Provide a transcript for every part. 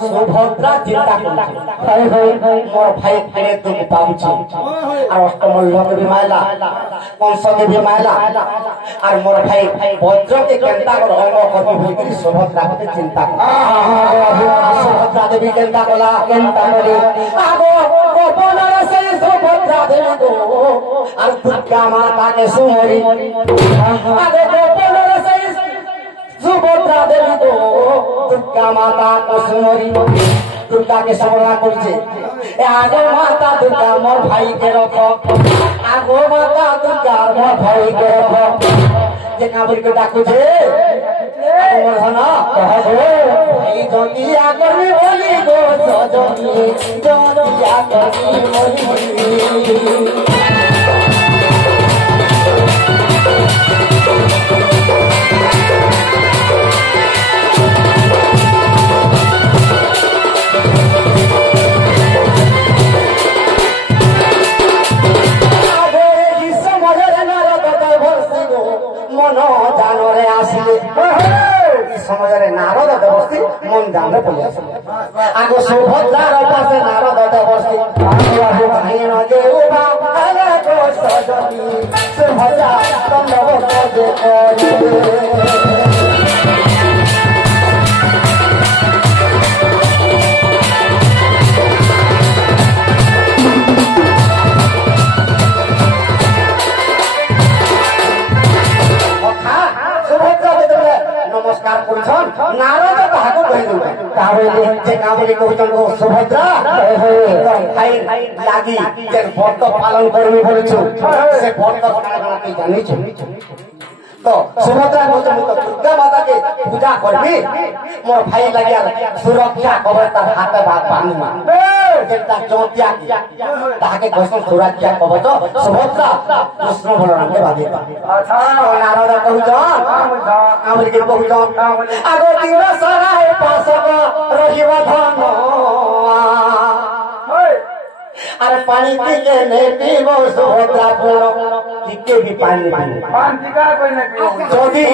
सुभद्रा चिंता मोर भाई फेरे तुम पाऊची और अष्टमल्ल के भी मायला कंस के भी मायला और मोर भाई वज्र के केंता कर अंग करबी होई सुभद्रा के चिंता सुभद्रा देवी केंता कला केंता करी आगो गोपनर से सुभद्रा देवी को और दुर्गा माता के सुमरी आगो गोपनर से सुभद्रा देवी को दुर्गा माता को सुमरी दुर्गा के स्मरण करछे आगो माता दुर्गा मोर भाई के रखो आगो माता दुर्गा मोर भाई के रखो जे काबरी के डाकू छे मोर हना कहबो भाई जतिया करबी बोली गो सजनी जतिया करबी बोली समझे नारद देवस्थी मन जाने पड़े आगो सुभद्रा पासे नारद देवस्थी सुभद्रा नमस्कार करछन नारद कहाको कहि दउ ताबे जे काबली कहउछन ओ सुभद्रा भाई लागी जे व्रत पालन करबी बोलछु से व्रत काना के जानि छु तो सुभद्रा कहउछन तो दुर्गा माता के पूजा करबी मोर भाई लागिया सुरक्षा कवर ता हाथ भाग बानुमा जेता चौतिया ताके घोषण सुरक्षा कवर तो सुभद्रा कृष्ण बलराम के बादे अच्छा नारद कहउछन आमर के कहउछन आगो तीन सराय पासक रहिब धन अरे पानी पीके नहीं पीबो सुभद्रा पूर्ण टिके भी पानी पानी टिका कोई नहीं पीबो जदि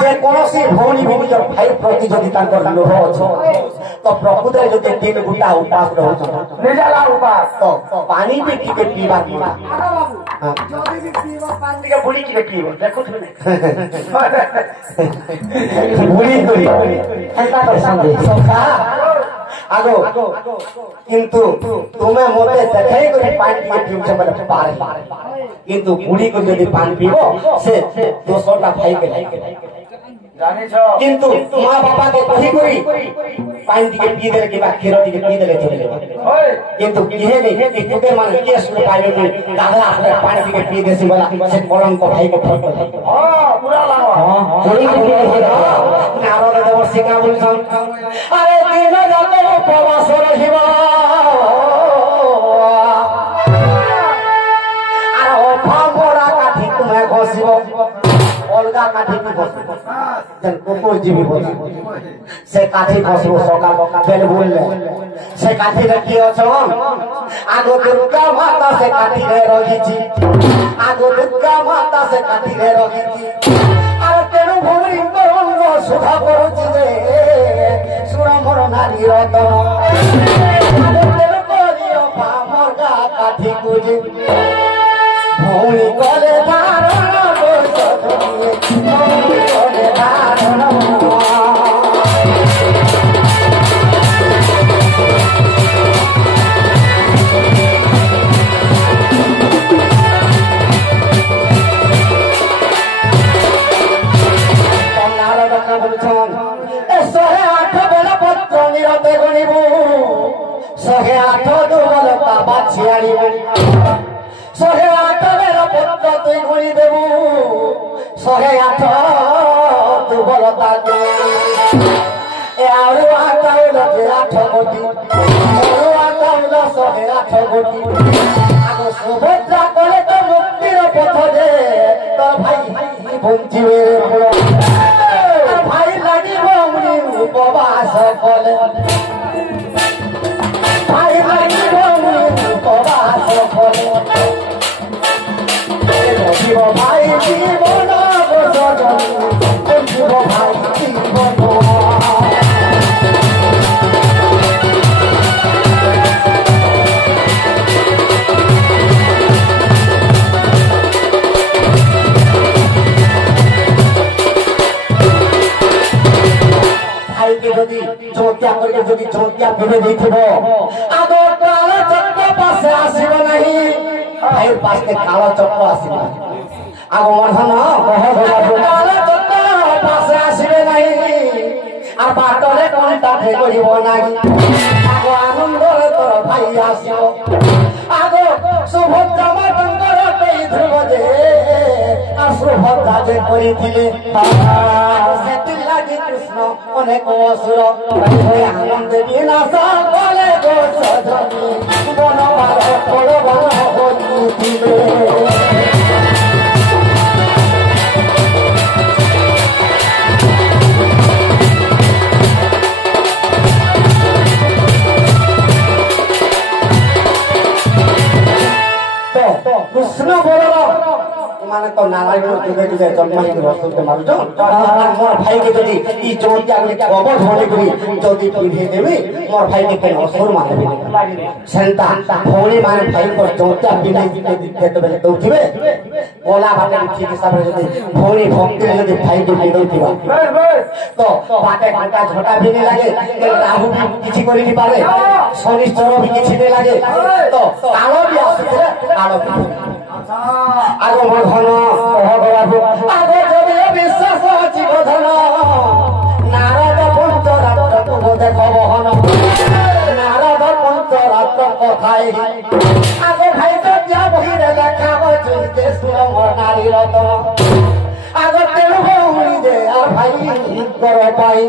जे कोनोसी भौनी भी जब भाई प्रति जदि तांकर लोभ अछि तो प्रकृति जदि तीन गुटा उपास रहउछ निजाला उपास तो पानी भी टिके पीबा हां जदि भी पीबो पानी के बुली के पीबो देखो बुली बुली ऐसा कर संदेश आगो किंतु तुम्हें मोते देखे को पानी के पीछे मतलब पारे किंतु बूढ़ी को यदि पानी पीबो से 200 टा भाई के जाने छो किंतु मां बाबा के कही कोई पानी के पी देले के बाद खीर के पी देले चले होय किंतु किहे नहीं कि तुके मन के सुन पाइलो नहीं दादा अपने पानी के पी देसी वाला से कलम को भाई को फट हां पूरा लागो हां कोई नहीं नारद देव सिका बोलछन अरे तीन जाते उपवास रहिबा अरे ओ फामोरा काठी तुम्हें घोसिबो अलगा काठी की घोसिबो जन कोकोर जीवी बोल से काठी घोसिबो सका बेल बोलले से काठी रखियो छन आगो दुर्गा माता से काठी रे रहिछि आगो दुर्गा माता से काठी रे रहिछि अरे तेनु भूरी को सुधा करूछि रे सुर मोर नारी रतन तेनु करियो पामरगा काठी कुजी भूरी कले धारण भूरी कले धारण शहे आठ दुबल बाबा छियाड़ी शहे आठ बेर पत्र तुई गुणी देबू शहे आठ दुबल ताके ए आरुआ काउल के 8 गोटी आरुआ काउल शहे 8 गोटी সুভদ্রা করে তো মুক্তির পথে তোর ভাই বঞ্চিবে ভাই লাগিব উপবাস কলে ভাই লাগিব উপবাস কলে জীব ভাই জীবন জীব ভাই জীবন যদি চৌকিয়া করকে যদি চৌকিয়া ভেবে দিয়েছিল আগে কালো চক্র পাশে আসিব নাহি ভাইয়ের পাশে কালো চক্র আসিব আগে মনে কালো চক্র পাশে আসিবে নাহি আর বাটরে কন্টাঠে করিব নাহি আগে আনন্দরে তোর ভাই আসিব আগে সুভদ্রা মাতঙ্গর পেয়ে ধ্রুব যে আর সুভদ্রা যে করিছিলে সেটির লাগি কৃষ্ণ অনেক অসুর আনন্দে বিনাশ বলে গো সজনী বনবার ফল বন হইছিলে কৃষ্ণ বলল মানে তো নারায়ণ যুগে যুগে জন্মাইকে রসুলকে মানুষ মোর ভাইকে যদি ই চৌকিয়া কবর মনে করি যদি পিঁধে দেবে মোর ভাইকে কেন অসুর মানবে সেন্তা ভৌণী মানে ভাই চৌকিয়া পিঁধে দিতে বেলে দৌড়িবে গলা ভাতে ঠিক হিসাবে যদি ভৌণী ভক্তিরে যদি ভাইকে পিঁধৌথিবা তো বাটে ঘন্টা ঝটা ভিনে লাগে রাহু কিছু করি নি পারে শনিশ্চর भी কিছু নে লাগে তো কালো भी আসুছে কালো আগে ঘন আগে যদি বিশ্বাস জীব ধন নারদ পঞ্চরাত্র দেখ বহন নারদ পঞ্চরাত্র কথাই আগে ভাই যা বহিরে দেখাব চলতে সুরম নারী রতন আগে তেরু ভৌরি দে আর ভাই কর পাই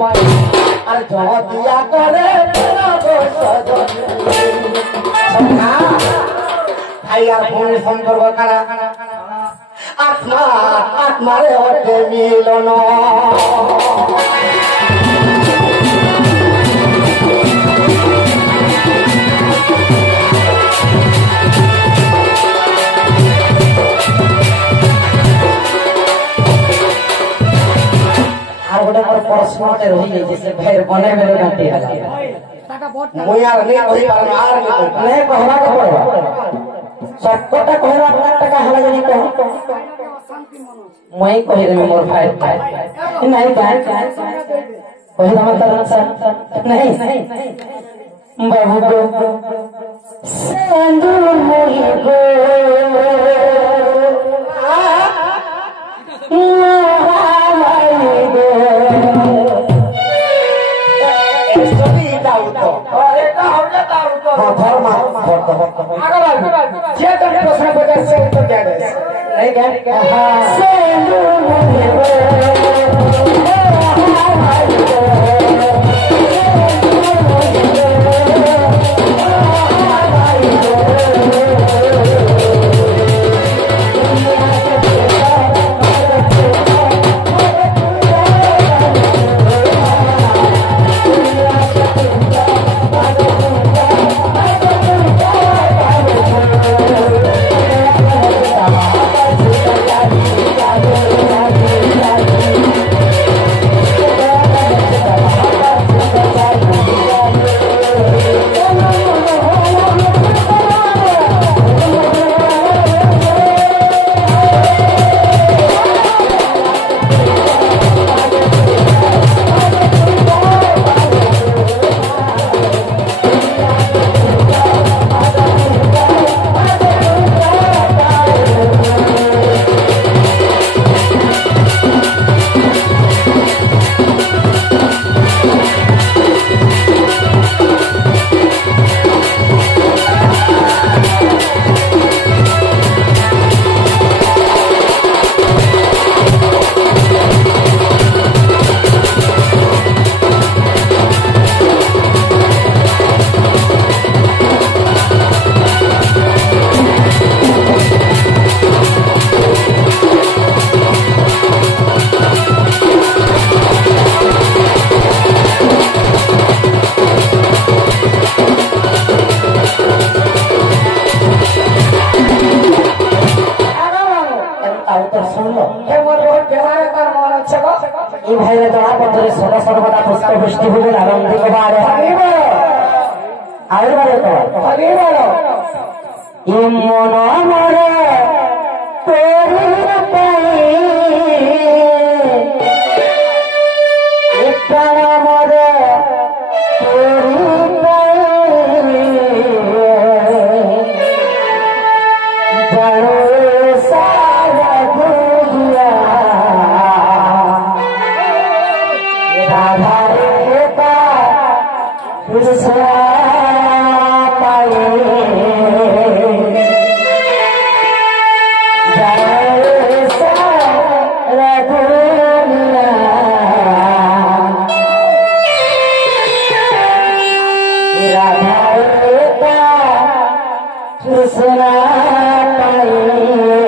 আর জতিয়া করে ভাই আর ফোন সম্পর্ক কারা আত্মা আত্মারে অর্থে মিলন আর গোটা মোর প্রশ্নতে রহি যাইছে সে ভাইয়ের মনে মেরে নাতি হালা মুই আর নেই কই পারম আর নেই কহবা কে পড়বা সবকটা কহবা আপনার টাকা হালা জানি কহ মই কই দেবে মোর ভাই নাই ভাই কই দাম তার স্যার নাই বাবু গো সেন্দুর মই গো এই ভাইরা জড়া পত্রে সদা সর্বদা পুষ্প বৃষ্টি ভূমি আনন্দিত বারে আরে বারে তো এ মন মরে তোরি পাই প্রাণ মরে তোরি পাই জানো সারা দুনিয়া রাধা রে পা কৃষ্ণ পায়ে कृष्ण पाए